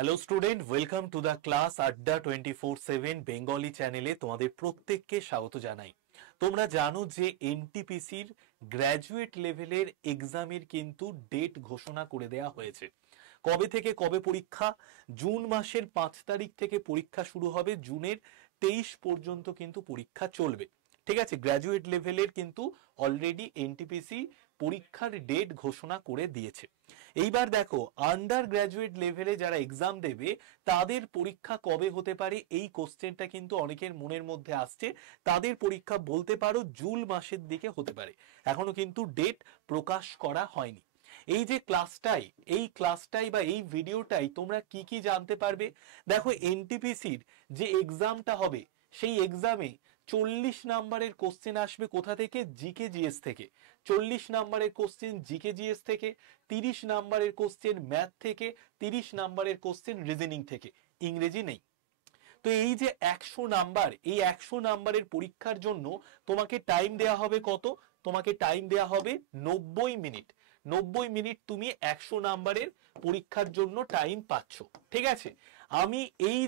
Hello student, welcome to the class আড্ডা 24/7 Bengali চ্যানেলে তোমাদের প্রত্যেককে স্বাগত জানাই। তোমরা জানো যে এনটিপিসির গ্র্যাজুয়েট লেভেলের এক্সামের কিন্তু ডেট ঘোষণা করে দেওয়া হয়েছে। কবে থেকে কবে পরীক্ষা? জুন মাসের 5 তারিখ থেকে পরীক্ষা শুরু হবে, জুনের 23 পর্যন্ত কিন্তু পরীক্ষা চলবে। ঠিক আছে, গ্র্যাজুয়েট লেভেলের কিন্তু অলরেডি এনটিপিসি পরীক্ষার ডেট ঘোষণা করে দিয়েছে। এইবার দেখো, আন্ডার গ্র্যাজুয়েট লেভেলে যারা এক্সাম দেবে তাদের পরীক্ষা কবে হতে পারে, এই কোশ্চেনটা কিন্তু অনেকের মনের মধ্যে আসছে। তাদের পরীক্ষা বলতে পারো জুন মাসের দিকে হতে পারে, এখনো কিন্তু ডেট প্রকাশ করা হয়নি। এই যে ক্লাসটাই বা এই ভিডিওটাই তোমরা কি কি জানতে পারবে। দেখো, এনটিপিসির যে এক্সামটা হবে সেই এক্সামে 40 নাম্বারের কোশ্চেন আসবে কোথা থেকে? জিকে জিএস থেকে। 40 নাম্বারের কোশ্চেন জিকে জিএস থেকে, 30 নাম্বারের কোশ্চেন ম্যাথ থেকে, 30 নাম্বারের কোশ্চেন রিজনিং থেকে, ইংরেজি নেই। তো এই যে 100 নাম্বার, এই 100 নাম্বারের পরীক্ষার জন্য তোমাকে টাইম দেয়া হবে কত? তোমাকে টাইম দেয়া হবে 90 মিনিট। 90 মিনিট তুমি 100 নাম্বারের পরীক্ষার জন্য টাইম পাচ্ছ। ঠিক আছে, আমি এই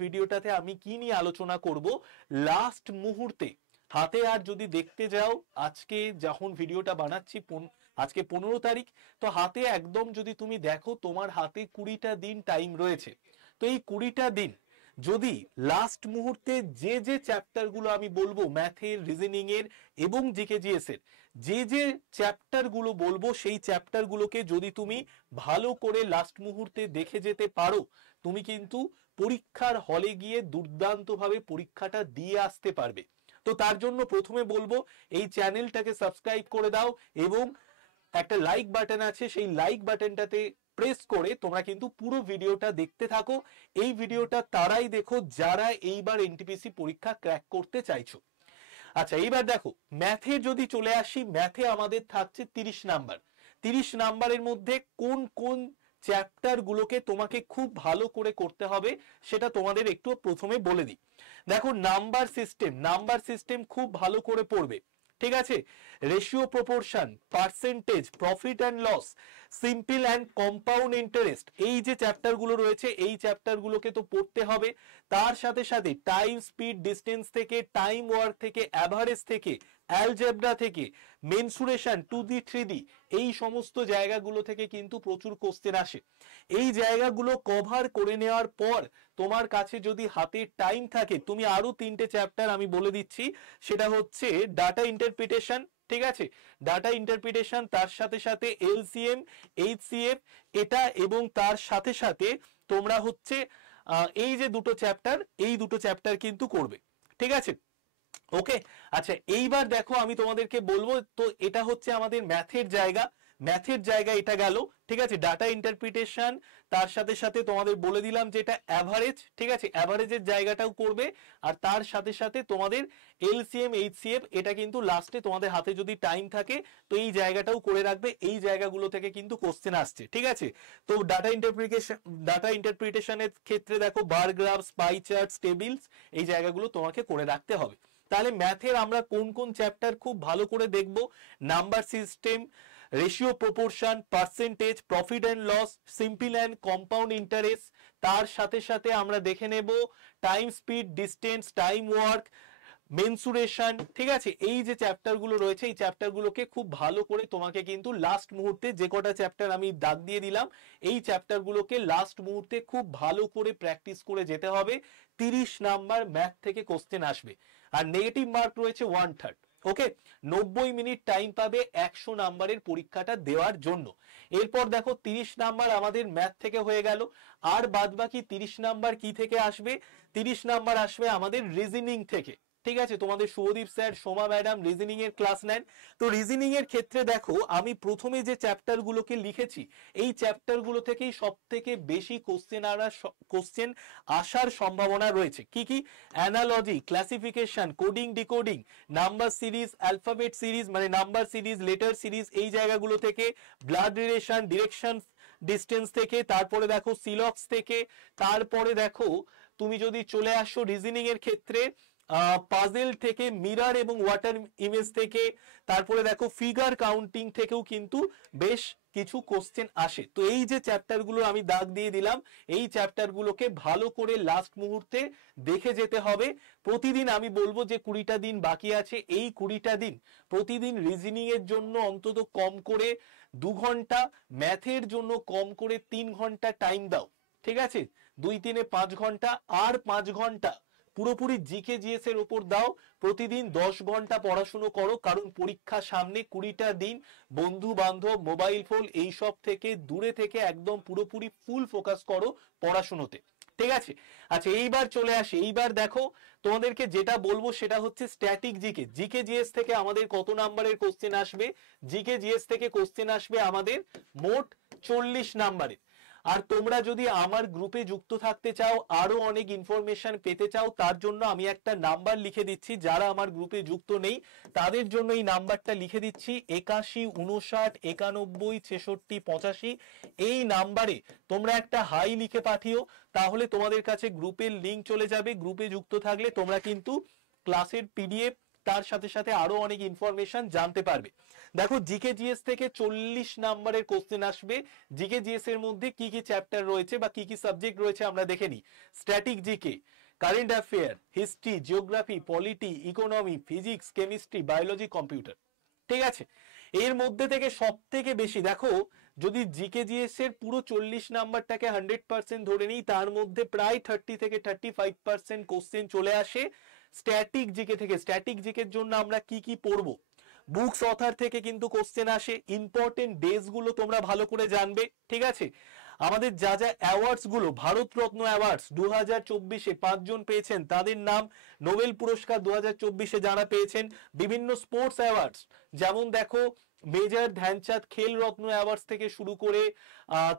ভিডিওটাতে আমি কি নিয়ে আলোচনা করব? লাস্ট মুহূর্তে হাতে আর যদি দেখতে যাও, আজকে যখন ভিডিওটা বানাচ্ছি আজকে 15 তারিখ, তো হাতে একদম যদি তুমি দেখো তোমার হাতে 20টা দিন টাইম রয়েছে। তো এই 20টা দিন যদি লাস্ট মুহূর্তে যে চ্যাপ্টারগুলো আমি বলবো, ম্যাথের, রিজনিং এর এবং জিকে জিএস এর যে চ্যাপ্টারগুলো বলবো, সেই চ্যাপ্টারগুলোকে যদি তুমি ভালো করে লাস্ট মুহূর্তে দেখে যেতে পারো, তুমি কিন্তু পরীক্ষার হলে গিয়ে দুর্দান্তভাবে পরীক্ষাটা দিয়ে আসতে পারবে। তো তার জন্য প্রথমে বলবো এই চ্যানেলটাকে সাবস্ক্রাইব করে দাও এবং একটা লাইক বাটন আছে, সেই লাইক বাটনটাতে প্রেস করে তোমরা কিন্তু পুরো ভিডিওটা দেখতে থাকো। এই ভিডিওটা তারাই দেখো যারা এইবার এনটিপিসি পরীক্ষা ক্র্যাক করতে চাইছো। আচ্ছা, এইবার দেখো, ম্যাথে যদি চলে আসি, ম্যাথে আমাদের থাকছে 30 নাম্বার। 30 নাম্বারের মধ্যে কোন কোন চ্যাপ্টার গুলোকে তোমাকে খুব ভালো করে করতে হবে সেটা তোমাদের একটু প্রথমে বলে দিই। দেখো, নাম্বার সিস্টেম খুব ভালো করে পড়বে। ঠিক আছে, ratio proportion, percentage, profit and loss, simple and compound interest, এই যে চ্যাপ্টার গুলো রয়েছে এই চ্যাপ্টার গুলোকে তো পড়তে হবে। তার সাথে সাথে টাইম, স্পিড, ডিস্টেন্স থেকে, টাইম ওয়ার্ক থেকে, অ্যাভারেজ থেকে, অ্যালজেব্রা থেকে, মেনসুরেশন, 2D 3D, এই সমস্ত জায়গাগুলো থেকে কিন্তু প্রচুর কোশ্চেন আসে। এই জায়গাগুলো কভার করে নেওয়ার পর তোমার কাছে যদি হাতে টাইম থাকে, তুমি আরো 3টে চ্যাপ্টার আমি বলে দিচ্ছি, সেটা হচ্ছে ডাটা ইন্টারপ্রিটেশন। ঠিক আছে, ডাটা ইন্টারপ্রিটেশন, তার সাথে সাথে এলসিএম, এইচসিএফ এটা, এবং তার সাথে সাথে তোমরা হচ্ছে এই যে দুটো চ্যাপ্টার কিন্তু করবে। ঠিক আছে, ওকে। আচ্ছা, এইবার দেখো আমি তোমাদেরকে বলবো, তো এটা হচ্ছে আমাদের ম্যাথের জায়গা এটা গেল। ঠিক আছে, ডাটা ইন্টারপ্রিটেশন, তার সাথে সাথে তোমাদের বলে দিলাম যে এটা অ্যাভারেজ। ঠিক আছে, অ্যাভারেজের জায়গাটাও করবে, আর তার সাথে সাথে তোমাদের এলসিএম, এইচসিএফ এটা কিন্তু লাস্টে তোমাদের হাতে যদি টাইম থাকে তো এই জায়গাটাও করে রাখবে। এই জায়গাগুলো থেকে কিন্তু কোশ্চেন আসছে। ঠিক আছে, তো ডাটা ইন্টারপ্রিটেশনের ক্ষেত্রে দেখো বার গ্রাফস, পাই চার্টস, টেবিলস, এই জায়গাগুলো তোমাকে করে রাখতে হবে। তাহলে ম্যাথের আমরা কোন কোন চ্যাপ্টার খুব ভালো করে দেখব? Number system, ratio proportion, percentage, profit and loss, simple and compound interest, তার সাথে সাথে আমরা দেখে নেব time, speed, distance, time work, mensuration. ঠিক আছে, এই যে চ্যাপ্টারগুলো রয়েছে এই চ্যাপ্টারগুলোকে খুব ভালো করে তোমাকে কিন্তু লাস্ট মুহূর্তে, যে কটা চ্যাপ্টার আমি দাগ দিয়ে দিলাম এই চ্যাপ্টারগুলোকে লাস্ট মুহূর্তে খুব ভালো করে প্র্যাকটিস করে যেতে হবে। 30 নাম্বার ম্যাথ থেকে কোশ্চেন আসবে, আর নেগেটিভ মার্ক রয়েছে 1/3। ওকে, 90 মিনিট টাইম পাবে 100 নাম্বারের পরীক্ষাটা দেওয়ার জন্য। এরপর দেখো 30 নাম্বার আমাদের ম্যাথ থেকে হয়ে গেল, আর বাদ বাকি 30 নাম্বার কি থেকে আসবে? 30 নাম্বার আসবে আমাদের রিজনিং থেকে। ঠিক আছে, তোমাদের Subhadip sir, Soma madam reasoning এর ক্লাস নেন। তো রিজনিং এর ক্ষেত্রে দেখো, আমি প্রথমে যে চ্যাপ্টার গুলোকে লিখেছি এই চ্যাপ্টার গুলো থেকেই সব থেকে বেশি কোশ্চেন আসার সম্ভাবনা রয়েছে। কি কি? Analogy, classification, coding, decoding, number series, alphabet series মানে নাম্বার সিরিজ, লেটার সিরিজ, এই জায়গাগুলো থেকে, ব্লাড রিলেশন, ডিরেকশন, ডিস্টেন্স থেকে, তারপরে দেখো সিলক্স থেকে, তারপরে দেখো তুমি যদি চলে আসো রিজনিং এর ক্ষেত্রে পাজেল থেকে, মিরর এবং ওয়াটার ইমেজ থেকে, তারপরে দেখো ফিগার কাউন্টিং থেকেও কিন্তু বেশ কিছু কোশ্চেন আসে। তো এই যে চ্যাপ্টারগুলো আমি দাগ দিয়ে দিলাম, এই চ্যাপ্টারগুলোকে ভালো করে লাস্ট মুহূর্তে দেখে যেতে হবে। প্রতিদিন আমি বলবো যে 20টা দিন বাকি আছে, এই 20টা দিন প্রতিদিন রিজনিং এর জন্য অন্তত কম করে 2 ঘন্টা, ম্যাথের জন্য কম করে 3 ঘন্টা টাইম দাও, ঠিক আছে? 2 3 5 ঘন্টা, আর 5 ঘন্টা পুরোপুরি জিকে জিএস এর উপর দাও। প্রতিদিন 10 ঘন্টা পড়াশুনো করো, কারণ পরীক্ষা সামনে। 20টা দিন বন্ধু বান্ধব, মোবাইল ফোন এইসব থেকে দূরে থেকে একদম পুরোপুরি ফুল ফোকাস করো পড়াশুনোতে, ঠিক আছে? আচ্ছা, এইবার চলে আসে, এইবার দেখো তোমাদেরকে যেটা বলবো সেটা হচ্ছে স্ট্যাটিক জিকে। জিকে জিএস থেকে আমাদের কত নাম্বারের কোশ্চেন আসবে? জিকে জিএস থেকে কোশ্চেন আসবে আমাদের মোট 40 নাম্বারের। আর তোমরা যদি আমার গ্রুপে যুক্ত থাকতে চাও, আরো অনেক ইনফরমেশন পেতে চাও, তার জন্য আমি একটা নাম্বার লিখে দিচ্ছি। যারা আমার গ্রুপে যুক্ত নেই তাদের জন্য এই নাম্বারটা লিখে দিচ্ছি, 81 59 91 66 85। এই নাম্বারে তোমরা একটা হাই লিখে পাঠিও, তাহলে তোমাদের কাছে গ্রুপের লিংক চলে যাবে। গ্রুপে যুক্ত থাকলে তোমরা কিন্তু ক্লাসের পিডিএফ, তার সাথে সাথে আরো অনেক ইনফরমেশন জানতে পারবে। দেখো, জিকে জিএস থেকে 40 নাম্বারের কোশ্চেন আসবে। জিকে জিএস এর মধ্যে কি কি চ্যাপ্টার রয়েছে বা কি কি সাবজেক্ট রয়েছে আমরা দেখে নিই। Static GK, current affair, history, geography, polity, economy, physics, chemistry, biology, computer, ঠিক আছে? এর মধ্যে থেকে সব থেকে বেশি দেখো, যদি জিকে জিএস এর পুরো 40 নাম্বারটাকে 100% ধরে নিই, তার মধ্যে প্রায় 30 থেকে 35% কোশ্চেন চলে আসে স্ট্যাটিক জিকে থেকে। স্ট্যাটিক জিকের জন্য আমরা কি কি পড়বো? বুকস অথার থেকে কিন্তু কোশ্চেন আসে। ইম্পর্টেন্ট ডেজ গুলো তোমরা ভালো করে জানবে, ঠিক আছে? আমাদের যা যা অ্যাওয়ার্ডস গুলো, ভারতরত্ন অ্যাওয়ার্ডস 2024-এ 5 জন পেয়েছেন, তাদের নাম। নোবেল পুরস্কার 2024-এ যারা পেয়েছেন, বিভিন্ন স্পোর্টস অ্যাওয়ার্ডস, যেমন দেখো মেজর ধ্যানচাঁদ খেল রত্ন অ্যাওয়ার্ডস থেকে শুরু করে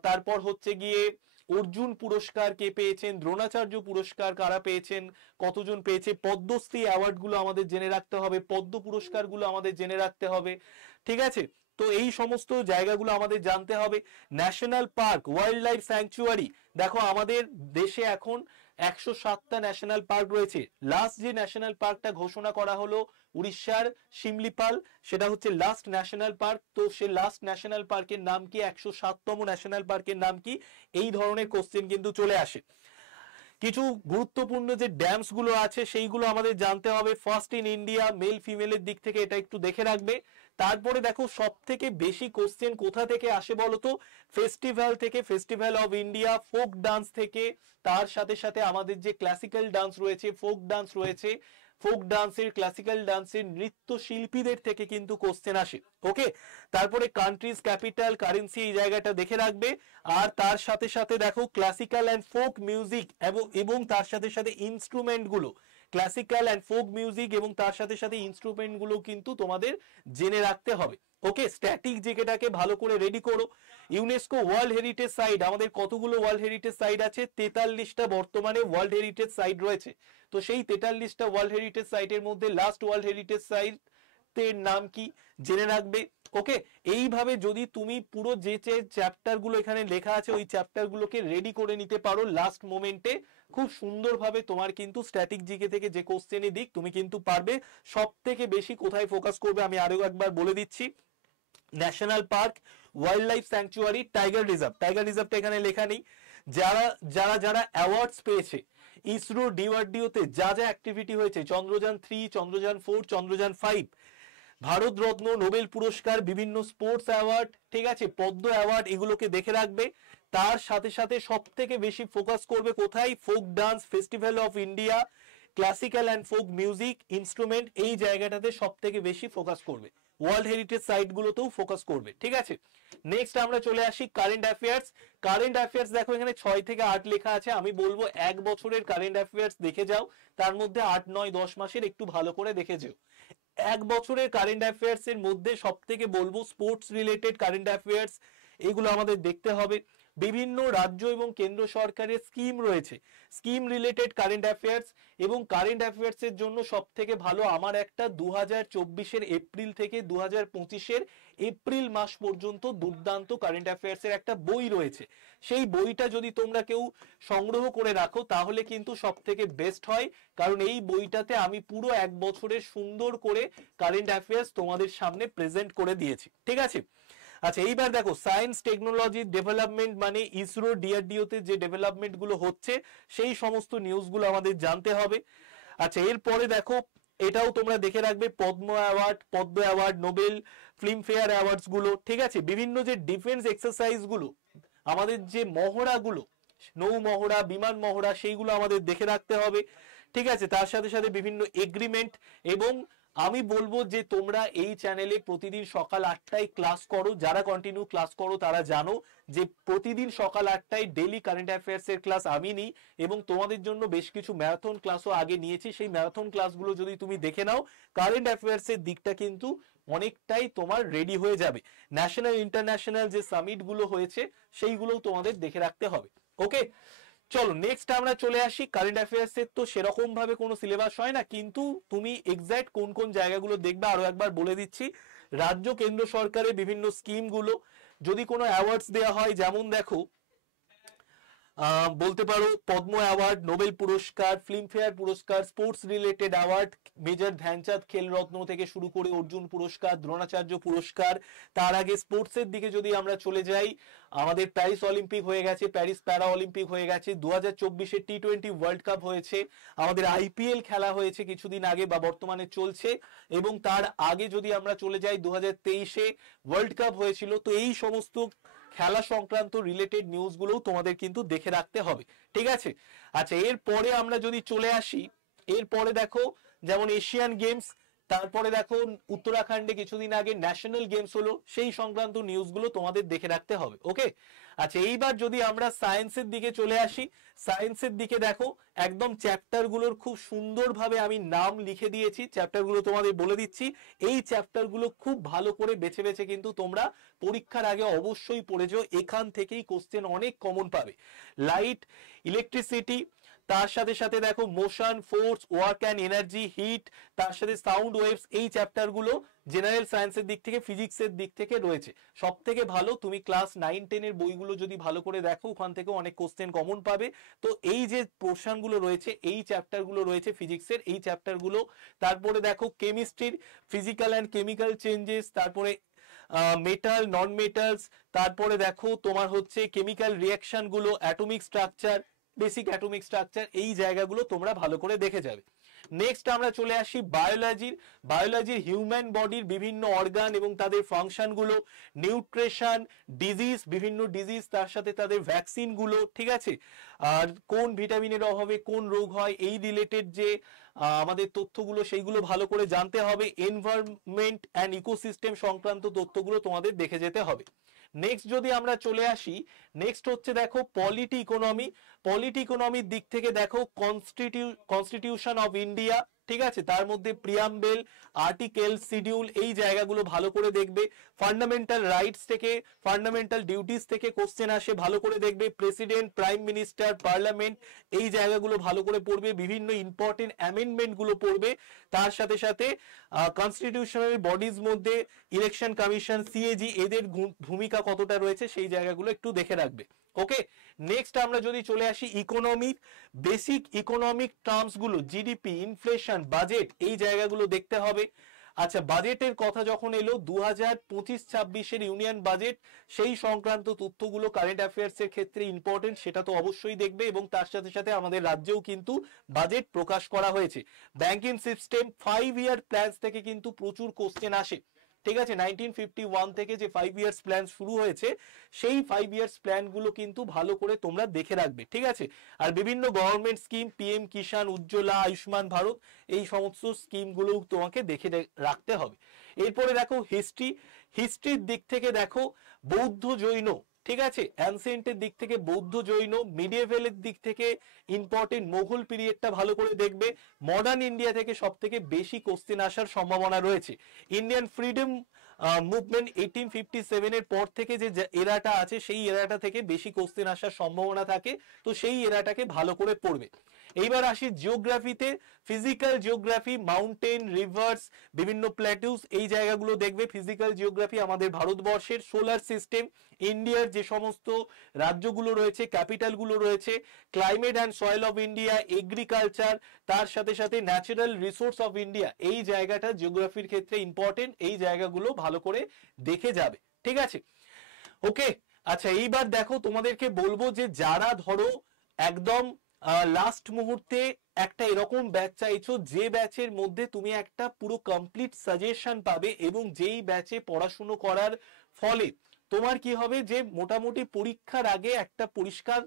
তারপর হচ্ছে গিয়ে অর্জুন পুরস্কার কে পেয়েছেন, দ্রোণাচার্য পুরস্কার কারা পেয়েছেন, কতজন পেয়েছে, পদ্মশ্রী অ্যাওয়ার্ড গুলো আমাদের জেনে রাখতে হবে, পদ্ম পুরস্কার গুলো আমাদের জেনে রাখতে হবে, ঠিক আছে? তো এই সমস্ত জায়গাগুলো আমাদের জানতে হবে। National park, wildlife sanctuary, দেখো আমাদের দেশে এখন 107টা ন্যাশনাল পার্ক রয়েছে। লাস্ট যে ন্যাশনাল পার্কটা ঘোষণা করা হলো উড়িষ্যার শিমলিপাল, সেটা হচ্ছে লাস্ট ন্যাশনাল পার্ক। তো সে লাস্ট ন্যাশনাল পার্কের নাম কি, 107তম ন্যাশনাল পার্কের নাম কি? এই ধরনের কোশ্চেন কিন্তু চলে আসে। কিছু গুরুত্বপূর্ণ যে ড্যামস গুলো আছে সেইগুলো আমাদের জানতে হবে। ফার্স্ট ইন ইন্ডিয়া, মেল ফিমেলের দিক থেকে এটা একটু দেখে রাখবে। তারপরে দেখো সব থেকে বেশি কোশ্চেন কোথা থেকে আসে বলতো? ফেস্টিভ্যাল থেকে, festival of India, folk dance থেকে, তার সাথে সাথে আমাদের যে ক্লাসিক্যাল ডান্স রয়েছে, ফোক ডান্স রয়েছে, ফোক ডান্সের, ক্লাসিক্যাল ডান্সের নৃত্য শিল্পীদের থেকে কিন্তু কোশ্চেন আসে। ওকে, তারপরে কান্ট্রিজ, ক্যাপিটাল, কারেন্সি, এই জায়গাটা দেখে রাখবে। আর তার সাথে সাথে দেখো ক্লাসিক্যাল অ্যান্ড ফোক মিউজিক এবং তার সাথে সাথে ইনস্ট্রুমেন্ট গুলো, ক্লাসিক্যাল অ্যান্ড ফোক মিউজিক এবং তার সাথে সাথে ইনস্ট্রুমেন্ট গুলো কিন্তু তোমাদের জেনে রাখতে হবে। ওকে, স্ট্যাটিক জিকেটাকে ভালো করে রেডি করো। ইউনেস্কো ওয়ার্ল্ড হেরিটেজ সাইট, আমাদের কতগুলো ওয়ার্ল্ড হেরিটেজ সাইট আছে? 43টা বর্তমানে ওয়ার্ল্ড হেরিটেজ সাইট রয়েছে। তো সেই 43টা ওয়ার্ল্ড হেরিটেজ সাইটের মধ্যে লাস্ট ওয়ার্ল্ড হেরিটেজ সাইট এর নাম কি জেনে রাখবে। ওকে, এইভাবে যদি তুমি পুরো যে চ্যাপ্টার গুলো এখানে লেখা আছে ওই চ্যাপ্টার গুলোকে রেডি করে নিতে পারো লাস্ট মোমেন্টে, খুব সুন্দরভাবে তোমার কিন্তু স্ট্যাটিক জিকে থেকে যে কোশ্চেনই দিক তুমি কিন্তু পারবে। সব থেকে বেশি কোথায় ফোকাস করবে আমি আরো একবার বলে দিচ্ছি। National park, wildlife sanctuary, tiger reserve. Tiger রিজার্ভটা এখানে লেখা নেই। যারা যারা যারা অ্যাওয়ার্ডস পেয়েছে, ইসরো ডিআরডিওতে যা যা অ্যাক্টিভিটি হয়েছে, চন্দ্রযান 3, চন্দ্রযান 4, চন্দ্রযান 5, ভারত রত্ন, নোবেল পুরস্কার, বিভিন্ন স্পোর্টস অ্যাওয়ার্ড, ঠিক আছে, পদ্ম অ্যাওয়ার্ড, এগুলোকে দেখে রাখবে। তার সাথে সাথে সব থেকে বেশি ফোকাস করবে কোথায়? Folk dance, festival of India, classical and folk music, instrument, এই জায়গাটাতে সব থেকে বেশি ফোকাস করবে। ওয়ার্ল্ড হেরিটেজ সাইট গুলোতেও ফোকাস করবে, ঠিক আছে? নেক্সট আমরা চলে আসি কারেন্ট অ্যাফেয়ার্স। কারেন্ট অ্যাফেয়ার্স দেখো এখানে 6 থেকে 8 লেখা আছে। আমি বলবো 1 বছরের কারেন্ট অ্যাফেয়ার্স দেখে যাও, তার মধ্যে 8 9 10 মাসের একটু ভালো করে দেখে যাও। 1 বছরের কারেন্ট অ্যাফেয়ার্স এর মধ্যে সব থেকে বলবো স্পোর্টস রিলেটেড কারেন্ট অ্যাফেয়ার্স, এগুলো আমাদের দেখতে হবে। বিভিন্ন রাজ্য এবং কেন্দ্র সরকারের স্কিম রয়েছে, স্কিম রিলেটেড কারেন্ট অ্যাফেয়ার্স। এবং কারেন্ট অ্যাফেয়ার্স এর জন্য সব থেকে ভালো আমার একটা 2024-এর এপ্রিল থেকে 2025-এর এপ্রিল মাস পর্যন্ত দুর্দান্ত কারেন্ট অ্যাফেয়ার্স এর একটা বই রয়েছে। সেই বইটা যদি তোমরা কেউ সংগ্রহ করে রাখো তাহলে কিন্তু সব থেকে বেস্ট হয়, কারণ এই বইটাতে আমি পুরো 1 বছরের সুন্দর করে কারেন্ট অ্যাফেয়ার্স তোমাদের সামনে প্রেজেন্ট করে দিয়েছি, ঠিক আছে? আচ্ছা এইবার দেখো সায়েন্স টেকনোলজি ডেভেলপমেন্ট মানে ইসরো ডিআরডিও তে যে ডেভেলপমেন্ট গুলো হচ্ছে সেই সমস্ত নিউজ গুলো আমাদের জানতে হবে। আচ্ছা এরপরে দেখো এটাও তোমরা দেখে রাখবে, পদ্ম অ্যাওয়ার্ড, নোবেল ফিল্মফেয়ার অ্যাওয়ার্ডস গুলো, ঠিক আছে, বিভিন্ন যে ডিফেন্স এক্সারসাইজ গুলো, আমাদের যে মহড়া গুলো, নৌ মহড়া, বিমান মহড়া, সেইগুলো আমাদের দেখে রাখতে হবে, ঠিক আছে। তার সাথে সাথে বিভিন্ন এগ্রিমেন্ট, এবং আমি বলবো যে তোমরা এই চ্যানেলে প্রতিদিন সকাল 8টায় ক্লাস করো, যারা কন্টিনিউ ক্লাস করো তারা জানো যে প্রতিদিন সকাল 8টায় ডেইলি কারেন্ট অ্যাফেয়ার্স এর ক্লাস আমি নিই, এবং তোমাদের জন্য বেশ কিছু ম্যারাথন ক্লাসও আগে নিয়েছি। সেই ম্যারাথন ক্লাসগুলো যদি তুমি দেখে নাও, কারেন্ট অ্যাফেয়ার্স এর দিকটা কিন্তু অনেকটাই তোমার রেডি হয়ে যাবে। ন্যাশনাল ইন্টারন্যাশনাল যে সামিট গুলো হয়েছে সেইগুলোও তোমাদের দেখে রাখতে হবে। ওকে, চলো নেক্সট আমরা চলে আসি। কারেন্ট অ্যাফেয়ার্স এর তো সেরকম ভাবে কোনো সিলেবাস হয় না, কিন্তু তুমি এক্সাক্ট কোন কোন জায়গাগুলো দেখবে আরো একবার বলে দিচ্ছি। রাজ্য কেন্দ্র সরকারের বিভিন্ন স্কিম গুলো, যদি কোনো অ্যাওয়ার্ডস দেওয়া হয়, যেমন দেখো বলতে পারো পদ্ম অ্যাওয়ার্ড, নোবেল পুরস্কার, ফিল্মফেয়ার পুরস্কার, sports related award, major Dhyan Chand Khel Ratna থেকে শুরু করে অর্জুন পুরস্কার, দ্রোণাচার্য পুরস্কার। তার আগে স্পোর্টস এর দিকে যদি আমরা চলে যাই, আমাদের প্যারিস অলিম্পিক হয়ে গেছে, প্যারিস প্যারা অলিম্পিক হয়ে গেছে, 2024-এ টি20 ওয়ার্ল্ড কাপ হয়েছে, আমাদের আইপিএল খেলা হয়েছে কিছুদিন আগে বা বর্তমানে চলছে, এবং তার আগে যদি আমরা চলে যাই 2023-এ ওয়ার্ল্ড কাপ হয়েছিল। তো এই সমস্ত খেলা সংক্রান্ত রিলেটেড নিউজ গুলোও তোমাদের কিন্তু দেখে রাখতে হবে, ঠিক আছে। আচ্ছা এরপরে আমরা যদি চলে আসি, এরপরে দেখো যেমন এশিয়ান গেমস, তারপরে দেখো উত্তরাখণ্ডে কিছুদিন আগে ন্যাশনাল গেমস হলো, সেই সংক্রান্ত নিউজগুলো তোমাদের দেখে রাখতে হবে। ওকে, আচ্ছা এইবার যদি আমরা সায়েন্সের দিকে চলে আসি, সায়েন্সের দিকে দেখো একদম চ্যাপ্টার গুলোর খুব সুন্দরভাবে আমি নাম লিখে দিয়েছি, চ্যাপ্টার গুলো তোমাদের বলে দিচ্ছি। এই চ্যাপ্টার গুলো খুব ভালো করে বেছে বেছে কিন্তু তোমরা পরীক্ষার আগে অবশ্যই পড়েছো, এখান থেকেই কোশ্চেন অনেক কমন পাবে। লাইট, ইলেকট্রিসিটি, তার সাথে সাথে দেখো motion, force, work and energy, heat, তার সাথে সাউন্ড ওয়েভস, এই চ্যাপ্টার গুলো জেনারেল সায়েন্সের দিক থেকে, ফিজিক্সের দিক থেকে রয়েছে। সব থেকে ভালো তুমি ক্লাস 9-10 এর বইগুলো যদি ভালো করে দেখো, ওখান থেকে অনেক কোশ্চেন কমন পাবে। তো এই যে পোর্শন গুলো রয়েছে, এই চ্যাপ্টার গুলো রয়েছে ফিজিক্সের, এই চ্যাপ্টার গুলো। তারপরে দেখো কেমিস্ট্রির ফিজিক্যাল অ্যান্ড কেমিক্যাল চেঞ্জেস, তারপরে মেটাল, নন মেটালস, তারপরে দেখো তোমার হচ্ছে কেমিক্যাল রিঅ্যাকশন গুলো, atomic structure, basic atomic structure, এই জায়গাগুলো তোমরা ভালো করে দেখে যাবে। নেক্সট আমরা চলে আসি বায়োলজির হিউম্যান বডির বিভিন্ন অর্গান এবং তাদের ফাংশন গুলো, নিউট্রিশন, ডিজিজ, বিভিন্ন ডিজিজ, তার সাথে তাদের ভ্যাকসিন গুলো, ঠিক আছে, আর কোন ভিটামিনের অভাবে কোন রোগ হয়, এই রিলেটেড যে আমাদের তথ্যগুলো সেইগুলো ভালো করে জানতে হবে। এনভায়রনমেন্ট অ্যান্ড ইকোসিস্টেম সংক্রান্ত তথ্যগুলো তোমাদের দেখে যেতে হবে। নেক্সট যদি আমরা চলে আসি, নেক্সট হচ্ছে দেখো পলিটি ইকোনমির দিক থেকে দেখো কনস্টিটিউশন অফ ইন্ডিয়া, ঠিক আছে, তার মধ্যে প্রিয়াম্বেল, আর্টিকেল, শিডিউল, এই জায়গাগুলো ভালো করে দেখবে। ফান্ডামেন্টাল রাইটস থেকে, ফান্ডামেন্টাল ডিউটিস থেকে কোশ্চেন আসে, ভালো করে দেখবে। প্রেসিডেন্ট, প্রাইম মিনিস্টার, পার্লামেন্ট, এই জায়গাগুলো ভালো করে পড়বে। বিভিন্ন ইম্পর্টেন্ট অ্যামেন্ডমেন্ট গুলো পড়বে। তার সাথে সাথে কনস্টিটিউশনাল বডিজ মধ্যে ইলেকশন কমিশন, সিএজি, এদের ভূমিকা কতটা রয়েছে সেই জায়গাগুলো একটু দেখে রাখবে। ওকে, নেক্সট আমরা যদি চলে আসি ইকোনমিক, বেসিক ইকোনমিক টার্মস গুলো, জিডিপি, ইনফ্লেশন, বাজেট, এই জায়গাগুলো দেখতে হবে। আচ্ছা বাজেটের কথা যখন এলো, 2025-26-এর ইউনিয়ন বাজেট, সেই সংক্রান্ত তথ্যগুলো কারেন্ট অ্যাফেয়ার্স এর ক্ষেত্রে ইম্পর্টেন্ট, সেটা তো অবশ্যই দেখবে। এবং তার সাথে সাথে আমাদের রাজ্যেও কিন্তু বাজেট প্রকাশ করা হয়েছে। ব্যাংকিং সিস্টেম, 5 ইয়ার প্ল্যানস থেকে কিন্তু প্রচুর কোশ্চেন আসে, ঠিক আছে। 1951 থেকে যে 5 ইয়ার্স প্ল্যান শুরু হয়েছে, সেই 5 ইয়ার্স প্ল্যান গুলো কিন্তু ভালো করে তোমরা দেখে রাখবে, ঠিক আছে। আর বিভিন্ন গভর্নমেন্ট স্কিম, পিএম কিষাণ, উজ্জ্বলা, আয়ুষ্মান ভারত, এই সমস্ত স্কিম গুলো তোমাকে দেখে রাখতে হবে। এরপরে দেখো হিস্ট্রির দিক থেকে দেখো বৌদ্ধ, জৈন, ঠিক আছে, অ্যানসিয়েন্টের দিক থেকে বৌদ্ধ, জৈন, মিডিয়েভেলের দিক থেকে ইম্পর্টেন্ট মোগল পিরিয়ডটা ভালো করে দেখবে। মডার্ন ইন্ডিয়া থেকে সব থেকে বেশি কোশ্চেন আসার সম্ভাবনা রয়েছে। ইন্ডিয়ান ফ্রিডম মুভমেন্ট 1857 এর পর থেকে যে এরাটা আছে, সেই এরাটা থেকে বেশি কোশ্চেন আসার সম্ভাবনা থাকে, তো সেই এরাটাকে ভালো করে পড়বে। এইবার আসি জিওগ্রাফিতে, ফিজিক্যাল জিওগ্রাফি, মাউন্টেন, রিভার্স, বিভিন্ন প্ল্যাটুস, এই জায়গাগুলো দেখবে। ফিজিক্যাল জিওগ্রাফি আমাদের ভারতবর্ষের, সোলার সিস্টেম, ইন্ডিয়ার যে সমস্ত রাজ্যগুলো রয়েছে, ক্যাপিটালগুলো রয়েছে, climate and soil of India, agriculture, তার সাথে সাথে ন্যাচারাল রিসোর্স অফ ইন্ডিয়া, এই জায়গাটা জিওগ্রাফির ক্ষেত্রে ইম্পর্টেন্ট, এই জায়গাগুলো ভালো করে দেখে যাবে, ঠিক আছে। ওকে, আচ্ছা এইবার দেখো তোমাদেরকে বলবো যে যারা ধরো একদম লাস্ট মুহূর্তে একটা এরকম ব্যাচ চাইছো যে ব্যাচের মধ্যে তুমি একটা পুরো কমপ্লিট সাজেশন পাবে এবং যেই ব্যাচে পড়াশুনো করার ফলে তোমার কি হবে যে মোটামুটি পরীক্ষার আগে একটা পরিষ্কার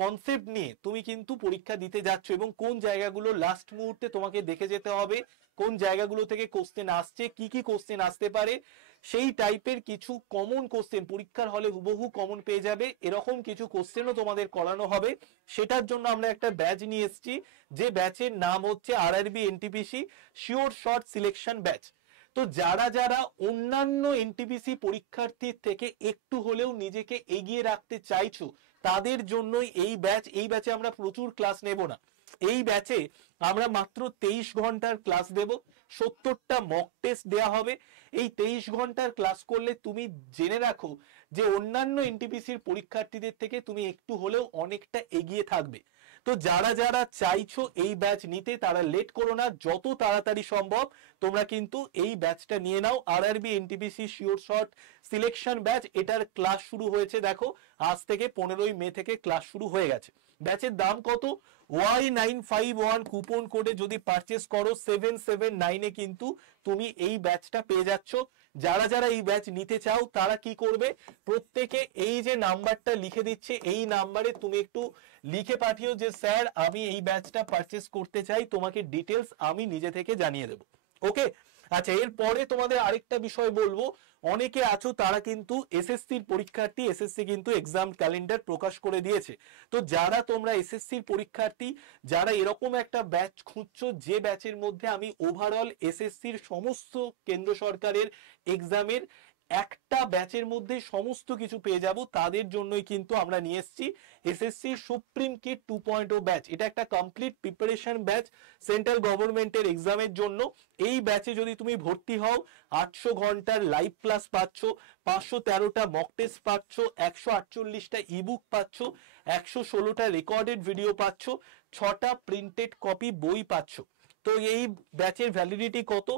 কনসেপ্ট নিয়ে তুমি কিন্তু পরীক্ষা দিতে যাচ্ছ এবং কোন জায়গাগুলো লাস্ট মুহূর্তে তোমাকে দেখে যেতে হবে, কোন জায়গাগুলো থেকে কোশ্চেন আসছে, কি কি কোশ্চেন আসতে পারে, সেই টাইপের কিছু কমন কোশ্চেন পরীক্ষার হলে হুবহু কমন পেয়ে যাবে এরকম কিছু কোশ্চেনও তোমাদের করানো হবে। সেটার জন্য আমরা একটা ব্যাচ নিয়ে এসেছি, যে ব্যাচের নাম হচ্ছে RRB NTPC sure short selection batch. তো যারা যারা অন্যান্য এনটিপিসি পরীক্ষার্থীর থেকে একটু হলেও নিজেকে এগিয়ে রাখতে চাইছো তাদের জন্যই এই ব্যাচ। এই ব্যাচে আমরা প্রচুর ক্লাস নেব না, এই ব্যাচে আমরা মাত্র 23 ঘন্টার ক্লাস দেব, 70টা মক টেস্ট দেওয়া হবে। এই 23 ঘন্টার ক্লাস করলে তুমি জেনে রাখো যে অন্যান্য এনটিপিসির পরীক্ষার্থীদের থেকে তুমি একটু হলেও অনেকটা এগিয়ে থাকবে। তো যারা যারা চাইছো এই ব্যাচ নিতে তারা লেট করো না, যত তাড়াতাড়ি সম্ভব তোমরা কিন্তু এই ব্যাচটা নিয়ে নাও। RRB NTPC sure short selection batch, এটার ক্লাস শুরু হয়েছে দেখো আজ থেকে 15ই মে থেকে ক্লাস শুরু হয়ে গেছে। ব্যাচের দাম কত? Y951 কুপন কোডে যদি পারচেস করো 779 এ কিন্তু তুমি এই ব্যাচটা পেয়ে যাচ্ছ। যারা যারা এই ব্যাচ নিতে চাও তারা কি করবে, প্রত্যেকে এই যে নাম্বারটা লিখে দিচ্ছে এই নাম্বারে তুমি একটু লিখে পাঠিও যে স্যার আমি এই ব্যাচটা পারচেস করতে চাই, তোমাকে ডিটেলস আমি নিজে থেকে জানিয়ে দেব। ওকে, আচ্ছা এরপরে তোমাদের আরেকটা বিষয় বলবো, অনেকে আছো তারা কিন্তু এসএসসির পরীক্ষার্থী, এসএসসি কিন্তু এক্সাম ক্যালেন্ডার প্রকাশ করে দিয়েছে। তো যারা তোমরা এসএসসির পরীক্ষার্থী, যারা এরকম একটা ব্যাচ খুঁজছো যে ব্যাচের মধ্যে আমি ওভারঅল এসএসসির সমস্ত কেন্দ্র সরকারের এক্সামের একটা ব্যাচের মধ্যে সমস্ত কিছু পেয়ে যাব, তাদের জন্যই কিন্তু আমরা নিয়ে এসেছি এসএসসি সুপ্রিম কিট 2.0 ব্যাচ। এটা একটা কমপ্লিট প্রিপারেশন ব্যাচ সেন্ট্রাল গভর্নমেন্টের এক্সামের জন্য। এই ব্যাচে যদি তুমি ভর্তি হও 800 ঘন্টার লাইভ ক্লাস পাচ্ছ, 513টা মক টেস্ট পাচ্ছ, 148টা ইবুক পাচ্ছ, 116টা রেকর্ডেড ভিডিও পাচ্ছ, 6টা প্রিন্টেড কপি বই পাচ্ছ। তো এই ব্যাচের ভ্যালিডিটি কত?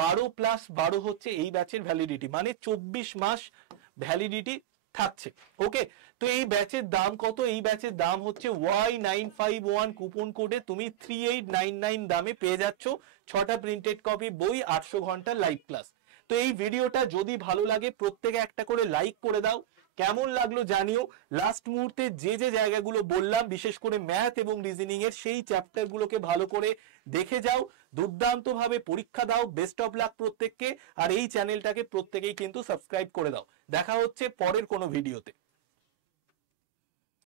12+12 হচ্ছে এই ব্যাচের ভ্যালিডিটি, মানে 24 মাস ভ্যালিডিটি থাকছে। ওকে, তো এই ব্যাচের দাম কত? এই ব্যাচের দাম হচ্ছে Y951 কুপন কোডে তুমি 3899 দামে পেয়ে যাচ্ছ 6টা প্রিন্টেড কপি বই, 800 ঘন্টা লাইভ ক্লাস। তো এই ভিডিওটা যদি ভালো লাগে প্রত্যেকে একটা করে লাইক করে দাও। কেমন লাগলো জানিও। লাস্ট মুহূর্তে যে যে জায়গাগুলো বললাম বিশেষ করে ম্যাথ এবং রিজনিং এর সেই চ্যাপ্টার গুলোকে ভালো করে দেখে যাও, দুর্দান্ত ভাবে পরীক্ষা দাও। বেস্ট অফ লাক প্রত্যেককে। আর এই চ্যানেলটাকে প্রত্যেকেই কিন্তু সাবস্ক্রাইব করে দাও। দেখা হচ্ছে পরের কোনো ভিডিওতে।